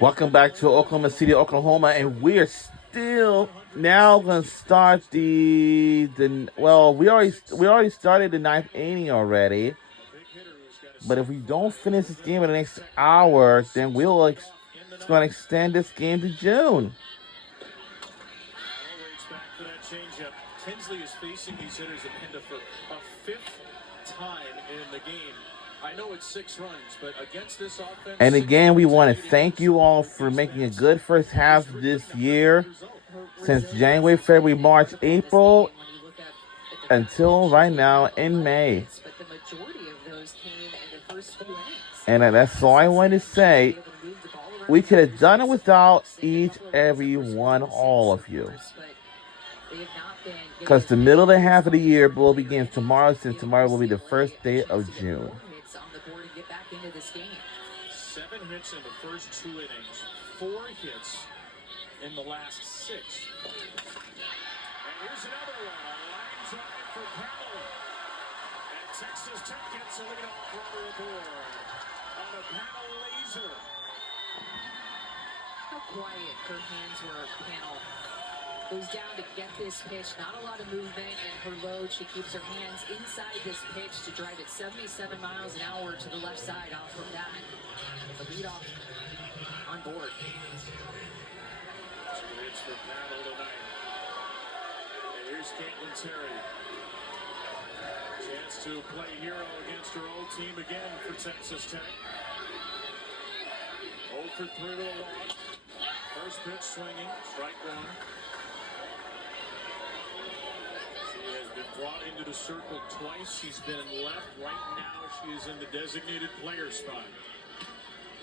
Welcome back to Oklahoma City, Oklahoma, and we are still now going to start the well. We already started the ninth inning already, but if we don't finish this game in the next hour, then it's going to extend this game to June. Tinsley is facing these hitters at Penda for a fifth time in the game. I know it's 6 runs, but against this offense. And again, we want to thank you all for making a good first half this year. Since January, February, March, April, until right now in May. And that's all I want to say. We could have done it without each, every one, all of you. Because the middle of the half of the year will begin tomorrow, since tomorrow will be the first day of June. 7 hits in the first 2 innings, 4 hits in the last 6. And here's another one, a line drive for Powell. And Texas Tech gets a leadoff runner aboard on a Powell laser. How quiet her hands were, Powell. Goes down to get this pitch, not a lot of movement, and her load, she keeps her hands inside this pitch to drive it 77 miles an hour to the left side off of that. The leadoff on board. It's for Powell tonight. And here's Caitlin Terry. Chance to play hero against her old team again for Texas Tech. 0 for 3 to a walk. First pitch swinging, strike 1. Brought into the circle twice. She's been left. Right now, she is in the designated player spot.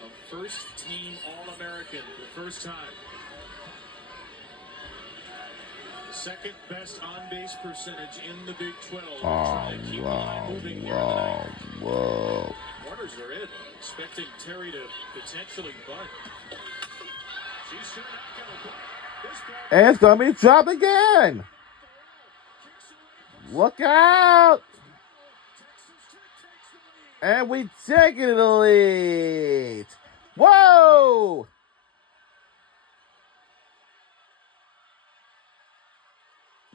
A first-team All-American the first time. The second best on-base percentage in the Big 12. Whoa. Runners are in, expecting Terry to potentially bunt. She's sure not going to bunt. And it's going to be dropped again. Look out! And we take it to the lead. Whoa!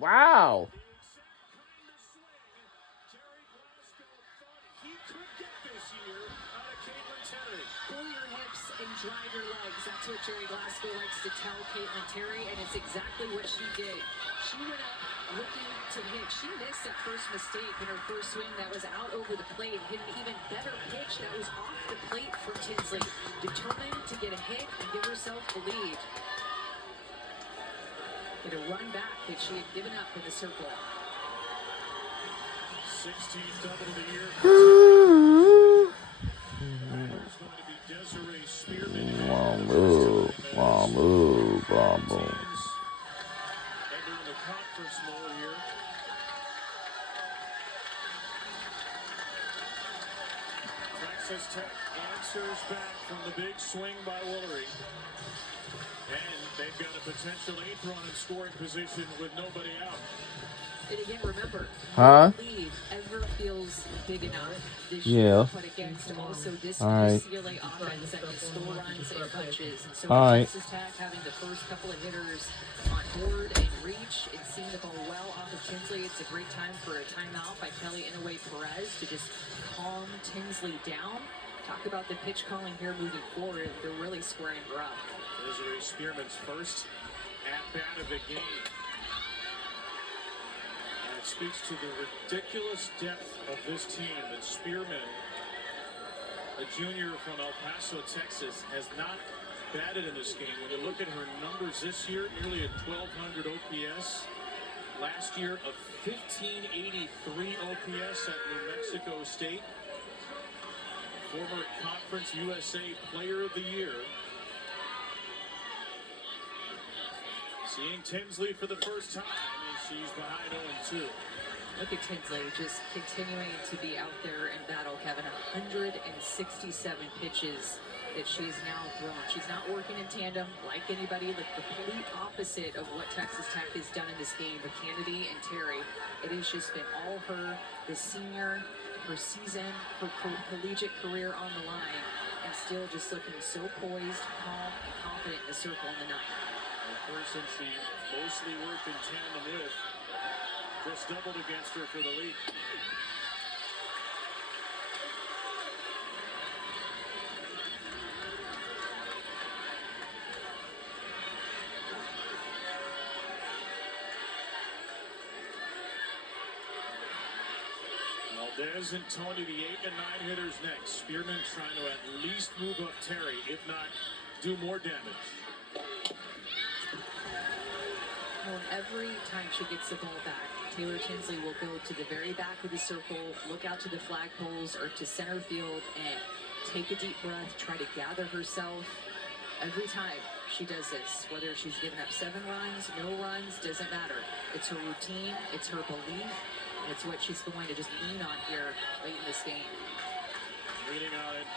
Wow. Pull your hips and drive your legs. That's what Jerry Glasgow likes to tell Caitlin Terry, and it's exactly what she did. She went up looking to hit. She missed that first mistake in her first swing that was out over the plate. Hit an even better pitch that was off the plate from Tinsley. Determined to get a hit and give herself the lead. Get a run back that she had given up in the circle. 16th double of the year. Texas Tech answers back from the big swing by Woolery. And they've got a potential 8th run in scoring position with nobody out. And again, remember, lead ever feels big enough this year, but against also this UCLA offense that can score runs and punches. And so Texas Tech having the first couple of hitters on board and reach and seeing the ball well off of Tinsley. It's a great time for a timeout by Kelly Inouye Perez to just calm Tinsley down. Talk about the pitch calling here moving forward. They're really squaring her up. Desiree Spearman's first at-bat of the game. And it speaks to the ridiculous depth of this team that Spearman, a junior from El Paso, Texas, has not batted in this game. When you look at her numbers this year, nearly a 1,200 OPS. Last year, a 1,583 OPS at New Mexico State. Former Conference USA Player of the Year. Seeing Tinsley for the first time as she's behind 0-2. Look at Tinsley just continuing to be out there in battle, Kevin. 167 pitches that she's now thrown. She's not working in tandem like anybody, like the complete opposite of what Texas Tech has done in this game. But Kennedy and Terry, it has just been all her, the senior, her season, her collegiate career on the line. and still just looking so poised, calm, and confident in the circle in the ninth. The person she mostly worked in tandem with just doubled against her for the lead. Valdez and Tony, the 8 and 9 hitters next. Spearman trying to at least move up Terry, if not do more damage. Well, every time she gets the ball back, Taylor Tinsley will go to the very back of the circle, look out to the flagpoles or to center field and take a deep breath, try to gather herself. Every time she does this, whether she's given up 7 runs, no runs, doesn't matter. It's her routine, it's her belief, and it's what she's going to just lean on here late in this game. Leaning on it,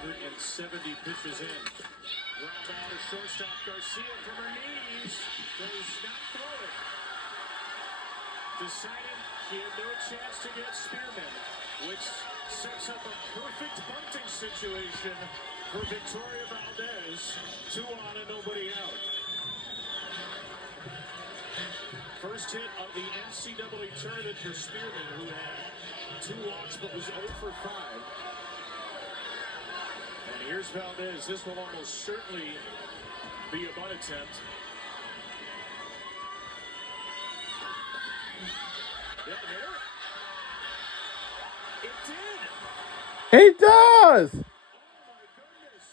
170 pitches in. Ground ball to shortstop Garcia from her knees. Does not throw it. Decided she had no chance to get Spearman, which sets up a perfect bunting situation for Victoria Valdez. 2 on and nobody out. First hit of the NCAA tournament for Spearman, who had 2 walks but was 0 for 5. And here's Valdez. This will almost certainly be a bunt attempt. It did. It does. Oh my goodness.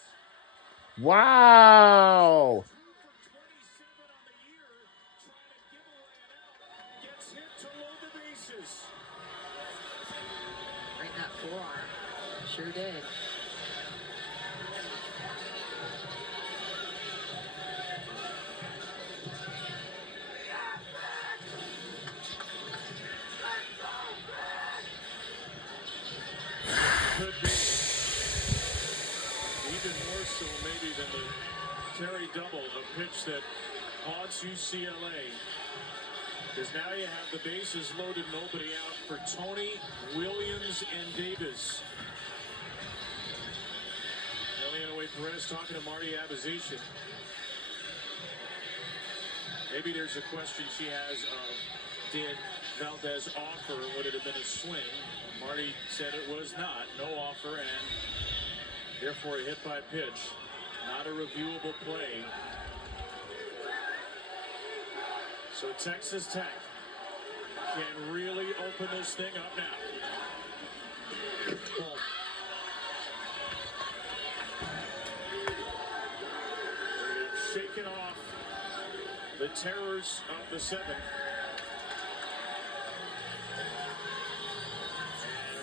Wow. 2 for 27 on the year, trying to give away an out. Gets hit to load the bases. Right in that forearm. Sure did. Could be even more so maybe than the Terry double, a pitch that haunts UCLA. Because now you have the bases loaded, nobody out for Tony, Williams, and Davis. Eliana Perez talking to Marty Abization. Maybe there's a question she has of, did Valdez offer? Would it have been a swing? Marty said it was not. No offer, and therefore a hit by pitch. Not a reviewable play. So Texas Tech can really open this thing up now. Shaking off the terrors of the 7th.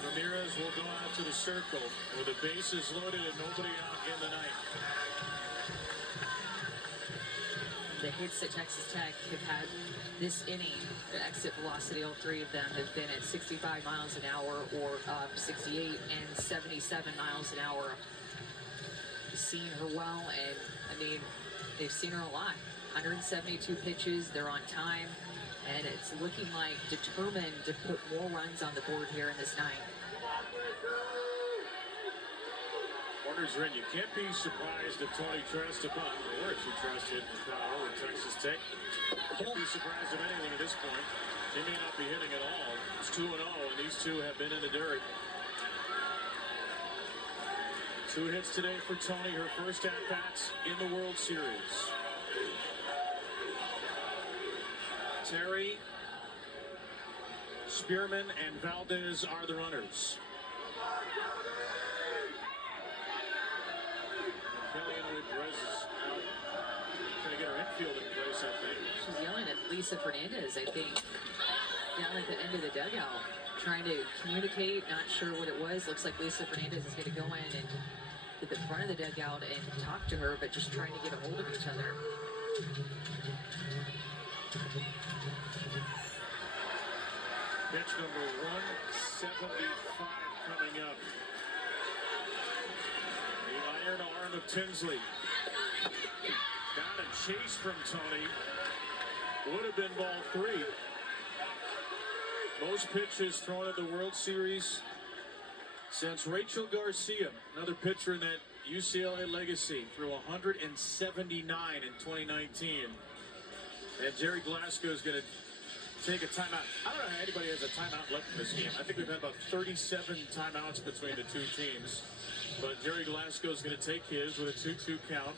Ramirez will go out to the circle with the bases loaded and nobody out in the 9th. The hits that Texas Tech have had this inning, the exit velocity, all 3 of them have been at 65 miles an hour or 68 and 77 miles an hour. Seen her well, and I mean, they've seen her a lot. 172 pitches, they're on time, and it's looking like determined to put more runs on the board here in this 9th. Corners are in. You can't be surprised if Tony tries to bunt, or if she tries to hit the foul with Texas Tech. Can't be surprised of anything at this point. They may not be hitting at all. It's 2-0, and these 2 have been in the dirt. 2 hits today for Tony, her first at-bats in the World Series. Terry, Spearman, and Valdez are the runners. Eliana Perez is out. Trying to get her infield in place, I think. She's yelling at Lisa Fernandez, I think, down at the end of the dugout, trying to communicate, not sure what it was. Looks like Lisa Fernandez is going to go in and at the front of the dugout and talk to her, but just trying to get a hold of each other. Pitch number 175 coming up. The iron arm of Tinsley. Got a chase from Tony. Would have been ball 3. Most pitches thrown at the World Series Since Rachel Garcia, another pitcher in that UCLA legacy, threw 179 in 2019. And Jerry Glasgow is going to take a timeout. I don't know how anybody has a timeout left in this game. I think we've had about 37 timeouts between the two teams. But Jerry Glasgow is going to take his with a 2-2 count.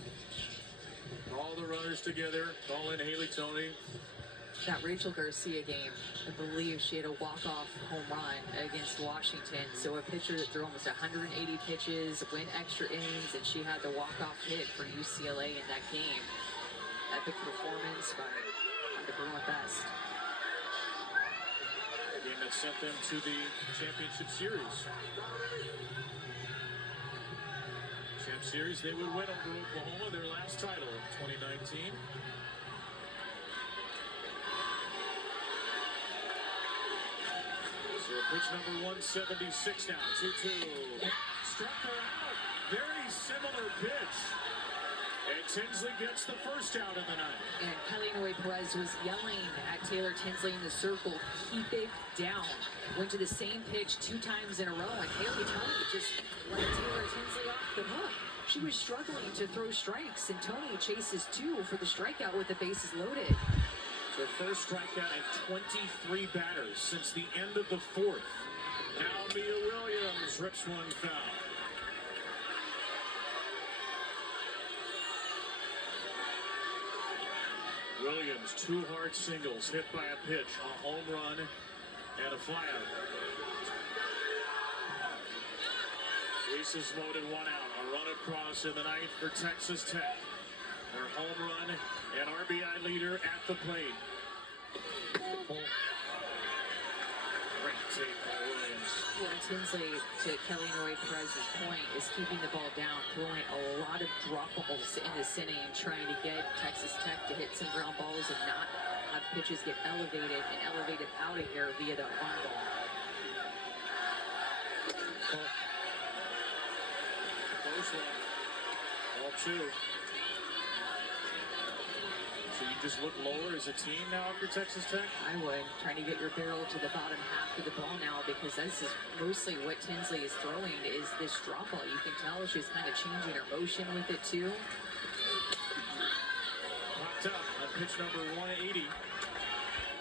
All the runners together. Call in Haley Tony. That Rachel Garcia game, I believe she had a walk-off home run against Washington. So a pitcher that threw almost 180 pitches, went extra innings, and she had the walk-off hit for UCLA in that game. Epic performance by the Bruin Best. A game that sent them to the championship series. Champ Series, they would win over Oklahoma, their last title in 2019. So pitch number 176 now, 2-2. Struck her out. Very similar pitch. And Tinsley gets the first out of the night. And Kelly Noe Perez was yelling at Taylor Tinsley in the circle, keep it down. Went to the same pitch 2 times in a row, and Haley Tony just let Taylor Tinsley off the hook. She was struggling to throw strikes, and Tony chases 2 for the strikeout with the bases loaded. So first strikeout and 23 batters since the end of the 4th. Now Mia Williams rips one foul. Williams, 2 hard singles, hit by a pitch, a home run, and a flyout. Bases loaded, 1 out. A run across in the 9th for Texas Tech. Their home run and RBI leader at the plate. Great take by Williams. Well, Tinsley, to Kelly Noe Perez's point, is keeping the ball down, throwing a lot of drop balls in this inning, trying to get Texas Tech to hit some ground balls and not have pitches get elevated and elevated out of here via the arm ball. Close one. Ball 2. So you just look lower as a team now for Texas Tech? I would, trying to get your barrel to the bottom half of the ball now, because this is mostly what Tinsley is throwing is this drop ball. You can tell she's kind of changing her motion with it too. Popped up on pitch number 180.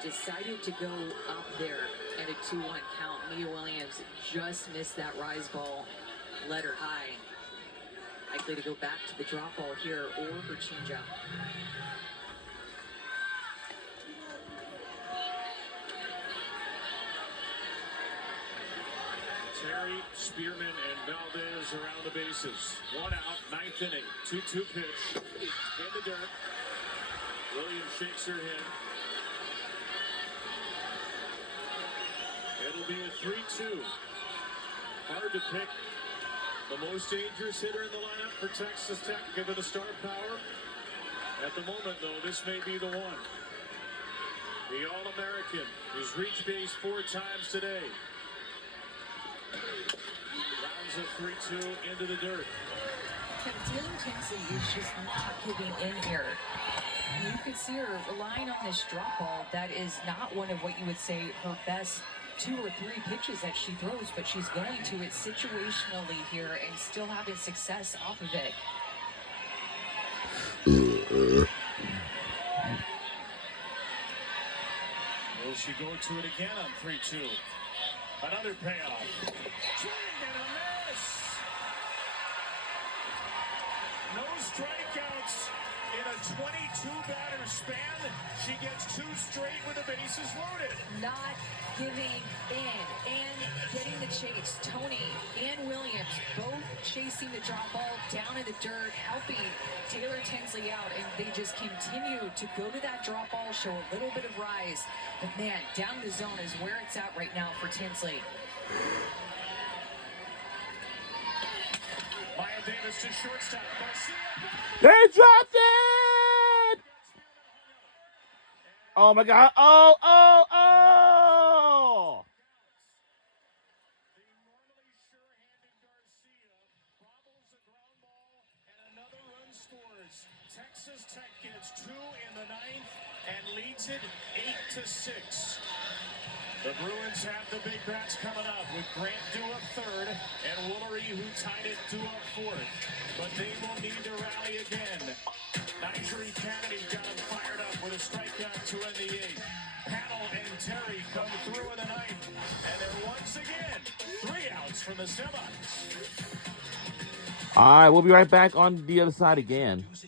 Decided to go up there at a 2-1 count. Mia Williams just missed that rise ball, let her high. Likely to go back to the drop ball here or her changeup. Terry, Spearman, and Valdez around the bases. 1 out, 9th inning. 2-2 pitch. In the dirt. Williams shakes her head. It'll be a 3-2. Hard to pick the most dangerous hitter in the lineup for Texas Tech, given the star power. At the moment, though, this may be the one. The All-American, who's reached base 4 times today. Rounds a 3-2 into the dirt. Taylor Tinsley is just not giving in here. You could see her relying on this drop ball. That is not one of what you would say her best 2 or 3 pitches that she throws, but she's going to it situationally here and still having success off of it. Will she go to it again on 3-2? Another payoff. Swing and a miss. No strikeouts in a 22-batter span. She gets 2 straight with the bases loaded. Not giving in and getting the chase. Tony and Williams both chasing the drop ball down in the dirt, helping Taylor Tinsley out, and they just continue to go to that drop ball, show a little bit of rise. But man, down the zone is where it's at right now for Tinsley. Maya Davis to shortstop. They dropped it! Oh my God. Oh! The normally sure-handed Garcia bobbles a ground ball and another run scores. Texas Tech gets 2 in the 9th and leads it 8-6. The Bruins have the big bats coming up with Grant due up third and Woolery, who tied it, due up fourth. But they will need to rally again. Nigel Kennedy got him fired up with a strikeout to end the eighth. Pannell and Terry come through in the ninth. And then once again, 3 outs from the semi. All right, we'll be right back on the other side again.